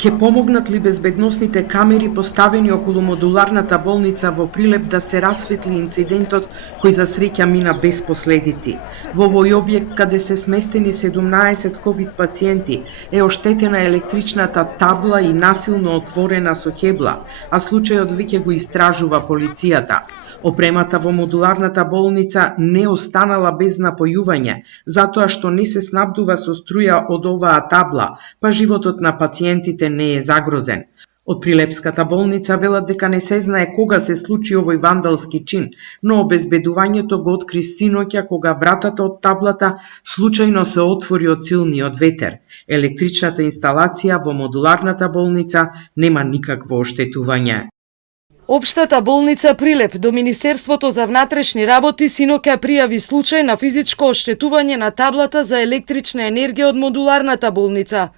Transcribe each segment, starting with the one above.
Ке помогнат ли безбедносните камери поставени околу модуларната болница во Прилеп да се расветли инцидентот кој за среќа мина без последици? Во овој објект каде се сместени 17 ковид пациенти е оштетена електричната табла и насилно отворена со хебла, а случајот веќе го истражува полицијата. Опремата во модуларната болница не останала без напојување, затоа што не се снабдува со струја од оваа табла, па животот на пациентите не е загрозен. Од Прилепската болница велат дека не се знае кога се случи овој вандалски чин, но обезбедувањето го откри синоќа кога вратата од таблата случајно се отвори од силниот ветер. Електричната инсталација во модуларната болница нема никакво оштетување. Општата болница Прилеп до Министерството за внатрешни работи синоќа пријави случај на физичко оштетување на таблата за електрична енергија од модуларната болница.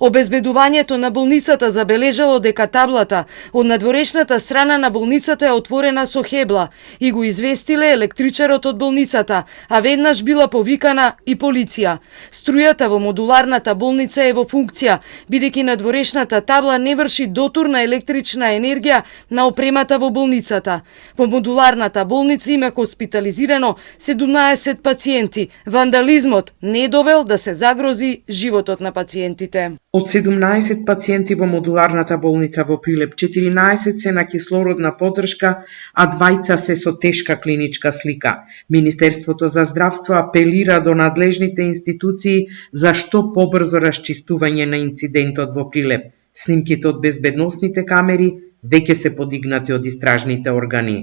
Обезбедувањето на болницата забележало дека таблата од надворешната страна на болницата е отворена со хебла и го известиле електричарот од болницата, а веднаш била повикана и полиција. Струјата во модуларната болница е во функција, бидејќи надворешната табла не врши дотур на електрична енергија на опремата во болницата. Во модуларната болница има хоспитализирано 17 пациенти. Вандализмот не довел да се загрози животот на пациентите. Од 17 пациенти во модуларната болница во Прилеп, 14 се на кислородна поддршка, а 2 се со тешка клиничка слика. Министерството за здравство апелира до надлежните институции за што побрзо расчистување на инцидентот во Прилеп. Снимките од безбедносните камери веќе се подигнати од истражните органи.